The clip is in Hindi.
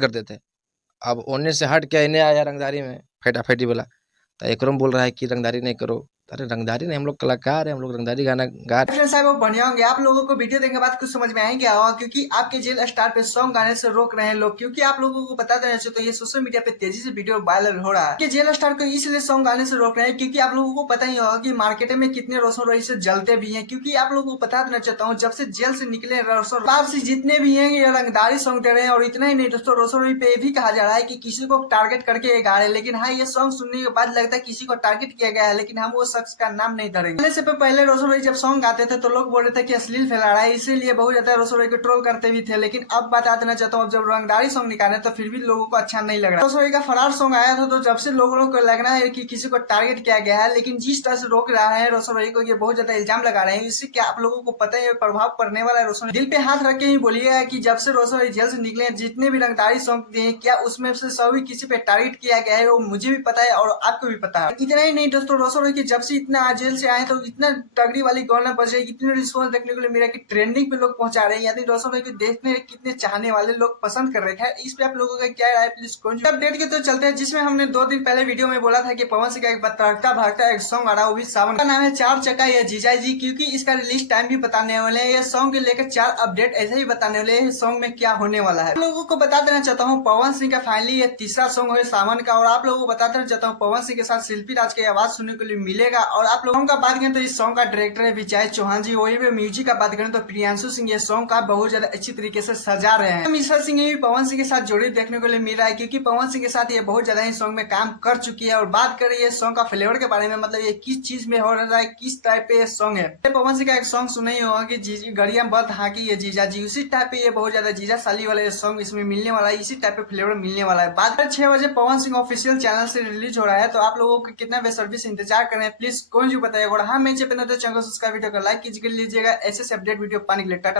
करते थे। अब ओने से हट के इन्हें आया रंगदारी में फटाफटी वाला, तो एकरम बोल रहा है कि रंगदारी नहीं करो। अरे रंगदारी नहीं, हम लोग कलाकार हैं, हम लोग रंगदारी गाना गा। साहब वो बढ़िया होंगे। आप लोगों को वीडियो देखने के बाद कुछ समझ में आएंगे क्या होगा, क्योंकि आपके जेल स्टार पे सॉन्ग गाने से रोक रहे हैं लोग। क्योंकि आप लोगों को बता देना चाहिए, तो ये सोशल मीडिया पे तेजी से वीडियो वायरल हो रहा है कि जेल स्टार को इसलिए सॉन्ग गाने से रोक रहे हैं क्योंकि आप लोगों को पता ही होगा कि मार्केट में कितने रोशन रॉय से जलते भी हैं। क्योंकि आप लोगों को बता देना चाहता हूँ, जब से जेल से निकले रोशन बाप से जितने भी हैं ये रंगदारी सॉन्ग दे रहे हैं। और इतना ही नहीं दोस्तों, रोशन रॉय पे भी कहा जा रहा है कि किसी को टारगेट करके ये गा रहे हैं। लेकिन हाँ, ये सॉन्ग सुनने के बाद लगता है किसी को टारगेट किया गया है, लेकिन हम वो शख्स का नाम नहीं धरेंगे। से पहले रोशन रॉय जब सॉन्ग गाते थे तो लोग बोल रहे थे कि अश्लील फैला रहा है, इसीलिए बहुत ज्यादा रोशन रॉय को ट्रोल करते भी थे। लेकिन अब बता देना चाहता हूँ, जब रंगदारी सॉन्ग निकाले तो फिर भी लोगों को अच्छा नहीं लग रहा। रोशन रॉय का फरार सॉन्ग आया था तो जब से लोगों को लगना है कि किसी को टारगेट किया गया है, लेकिन जिस तरह से रोक रहा है रोशन रॉय को, ये बहुत ज्यादा इल्जाम लगा रहे हैं। इससे क्या आप लोगों को पता है प्रभाव पड़ने वाला है। रोशन दिल पे हाथ रख के ही बोलिएगा कि जब से रोशन रॉय जेल से निकले जितने भी रंगदारी सॉन्ग दिए, क्या उसमें से सभी किसी पे टारगेट किया गया है, वो मुझे भी पता है और आपको भी पता है। इतना ही नहीं दोस्तों, रोशन रॉय की जब से इतना जेल से आए तो इतना तगड़ी वाली गाना बज रही, इतने रिस्पॉन्स देखने को मिला कि ट्रेंडिंग पे लोग पहुंचा रहे हैं। यानी रोशन रॉय को देखने कितने चाहने वाले लोग पसंद कर रहे हैं। इस पे आप लोगों का क्या राय, प्लीज कमेंट। अपडेट के तो चलते हैं, जिसमें हमने 2 दिन पहले वीडियो में बोला था कि पवन सिंह का एक तड़कता भड़कता एक सॉन्ग आ रहा है, वो भी सावन का नाम है चार चक्का या जीजा जी। क्योंकि इसका रिलीज टाइम भी बताने वाले हैं, ये सॉन्ग के लेकर 4 अपडेट ऐसे ही बताने वाले हैं सॉन्ग में क्या होने वाला है। लोगों को बता देना चाहता हूँ पवन सिंह का फाइनली ये तीसरा सॉन्ग है सावन का। और आप लोगों को बता देना चाहता हूँ पवन सिंह के साथ शिल्पी राज की आवाज सुनने के लिए मिलेगा। और आप लोगों का बात करें तो इस सॉन्ग का डायरेक्टर है विजय चौहान जी। वही पे म्यूजिक का बात करें तो प्रियांशु सिंह ये सॉन्ग का बहुत ज्यादा अच्छी तरीके से सजा रहे हैं। मिश्रा सिंह भी पवन सिंह के साथ जोड़ी देखने को मिल रहा है, क्योंकि पवन सिंह के साथ ये बहुत ज्यादा इस सॉन्ग में काम कर चुकी है। और बात करें ये सॉन्ग का फ्लेवर के बारे में, मतलब ये किस चीज में हो रहा है, किस टाइप पे ये सॉन्ग है। पवन सिंह का एक सॉन्ग सुना ही होगा कि जीजी गड़िया बद हाकी ये जीजा जी, उसी टाइप पे ये बहुत ज्यादा जीजा साली वाला ये सॉन्ग इसमें मिलने वाला है, इसी टाइप पे फ्लेवर मिलने वाला है। बाद में 6 बजे पवन सिंह ऑफिशियल चैनल से रिलीज हो रहा है, तो आप लोगों को कितना बेसब्री से इंतजार कर रहे हैं प्लीज कौन जी बताइएगा। और हाँ, मैं चैनल को सब्सक्राइब वीडियो को लाइक कीजिए लीजिएगा ऐसे अपडेट वीडियो पाने के लिए। टाटा।